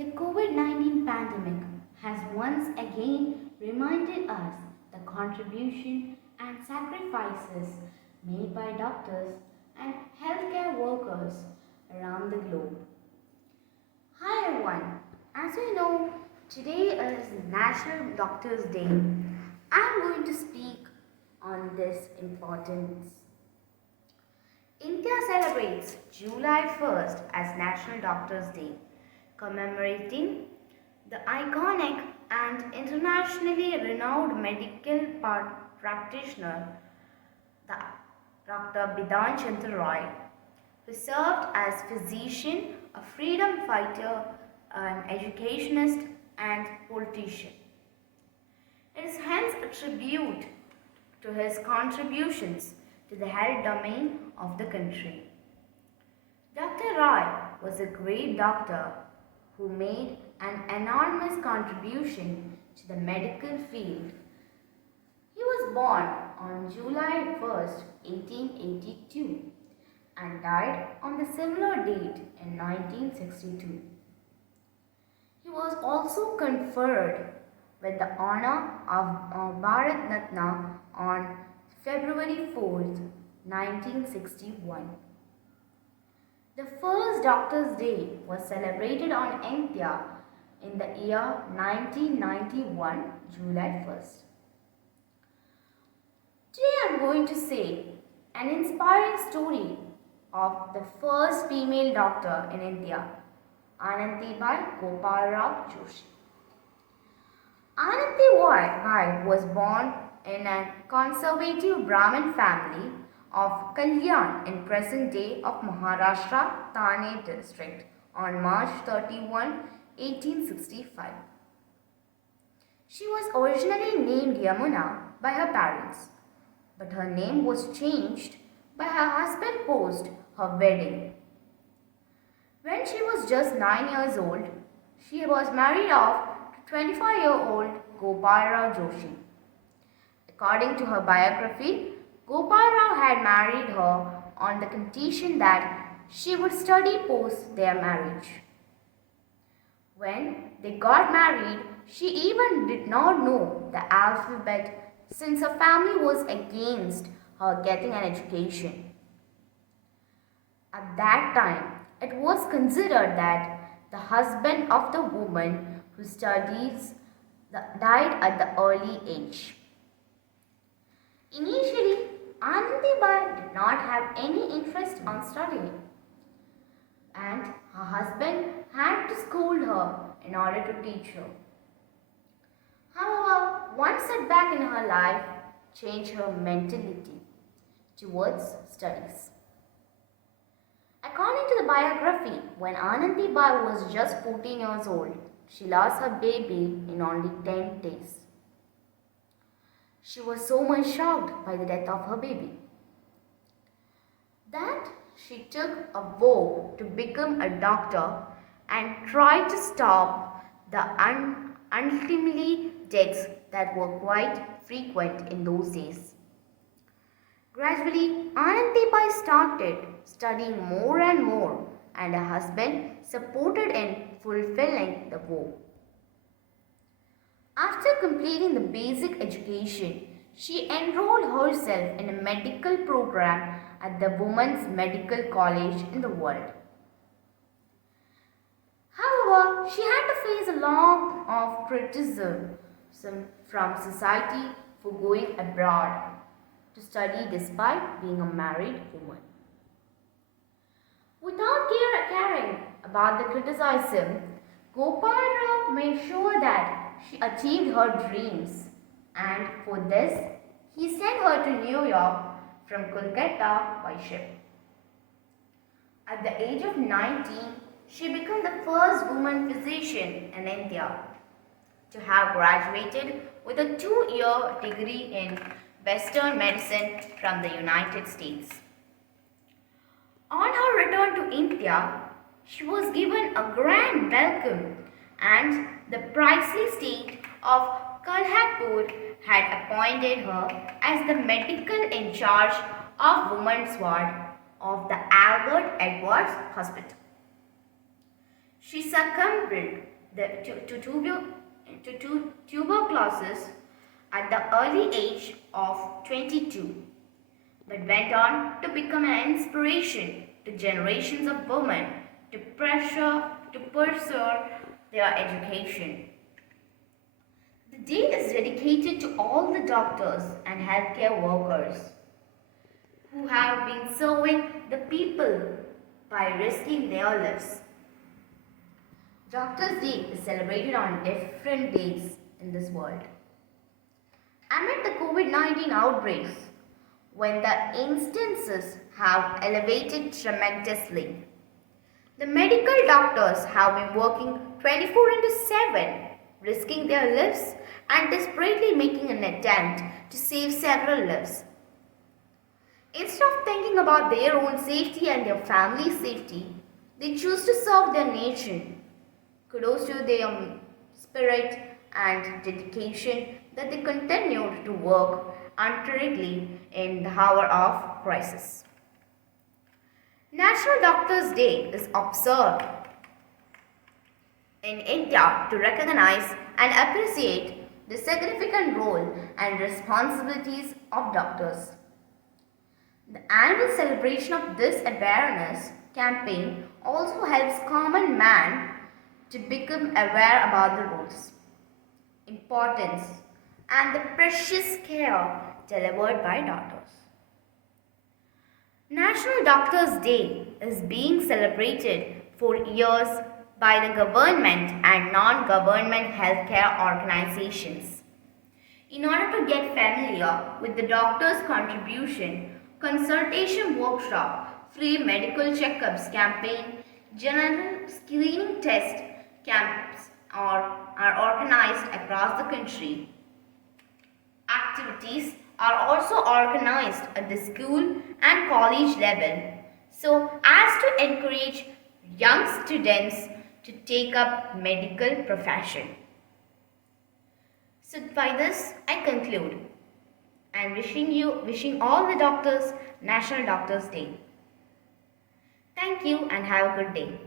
The COVID-19 pandemic has once again reminded us the contribution and sacrifices made by doctors and healthcare workers around the globe. Hi everyone, as we know, today is National Doctors' Day. I'm going to speak on this importance. India celebrates July 1st as National Doctors' Day, commemorating the iconic and internationally renowned medical practitioner, Dr. Bidhan Chandra Roy, who served as physician, a freedom fighter, an educationist, and politician. It is hence a tribute to his contributions to the health domain of the country. Dr. Roy was a great doctor who made an enormous contribution to the medical field. He was born on July 1st, 1882 and died on the similar date in 1962. He was also conferred with the honor of Bharat Ratna on February 4th, 1961. The first Doctor's Day was celebrated on India in the year 1991, July 1st. Today I am going to say an inspiring story of the first female doctor in India, Anandibai Gopalrao Joshi. Anandibai was born in a conservative Brahmin family of Kalyan in present day of Maharashtra, Thane district on March 31, 1865. She was originally named Yamuna by her parents, but her name was changed by her husband post her wedding. When she was just 9 years old, she was married off to 25-year-old Gopalrao Joshi. According to her biography, Gopalrao had married her on the condition that she would study post their marriage. When they got married, she even did not know the alphabet since her family was against her getting an education. At that time, it was considered that the husband of the woman who studies died at the early age. Initially, Anandibai did not have any interest on studying, and her husband had to scold her in order to teach her. However, one setback in her life changed her mentality towards studies. According to the biography, when Anandibai was just 14 years old, she lost her baby in only 10 days. She was so much shocked by the death of her baby that she took a vow to become a doctor and tried to stop the untimely deaths that were quite frequent in those days. Gradually, Anandibai started studying more and more, and her husband supported in fulfilling the vow. After completing the basic education, she enrolled herself in a medical program at the Women's Medical College in the world. However, she had to face a lot of criticism from society for going abroad to study despite being a married woman. Without caring about the criticism, Gopalrao made sure that she achieved her dreams, and for this, he sent her to New York from Kolkata by ship. At the age of 19, she became the first woman physician in India to have graduated with a 2-year degree in Western medicine from the United States. On her return to India, she was given a grand welcome, and the princely state of Kolhapur had appointed her as the medical in charge of women's ward of the Albert Edwards Hospital. She succumbed to tuberculosis at the early age of 22, but went on to become an inspiration to generations of women to pursue their education. The day is dedicated to all the doctors and healthcare workers who have been serving the people by risking their lives. Doctors' Day is celebrated on different days in this world. Amid the COVID-19 outbreaks, when the instances have elevated tremendously, the medical doctors have been working 24 into 7, risking their lives and desperately making an attempt to save several lives. Instead of thinking about their own safety and their family's safety, they choose to serve their nation. Kudos to their spirit and dedication that they continued to work untiringly in the hour of crisis. National Doctors' Day is observed in India to recognize and appreciate the significant role and responsibilities of doctors. The annual celebration of this awareness campaign also helps common man to become aware about the roles, importance, and the precious care delivered by doctors. National Doctors' Day is being celebrated for years by the government and non-government healthcare organizations. In order to get familiar with the doctor's contribution, consultation workshop, free medical checkups campaign, general screening test camps are organized across the country. Activities are also organized at the school and college level so as to encourage young students to take up medical profession. So by this I conclude and wishing all the doctors National Doctors Day. Thank you and have a good day.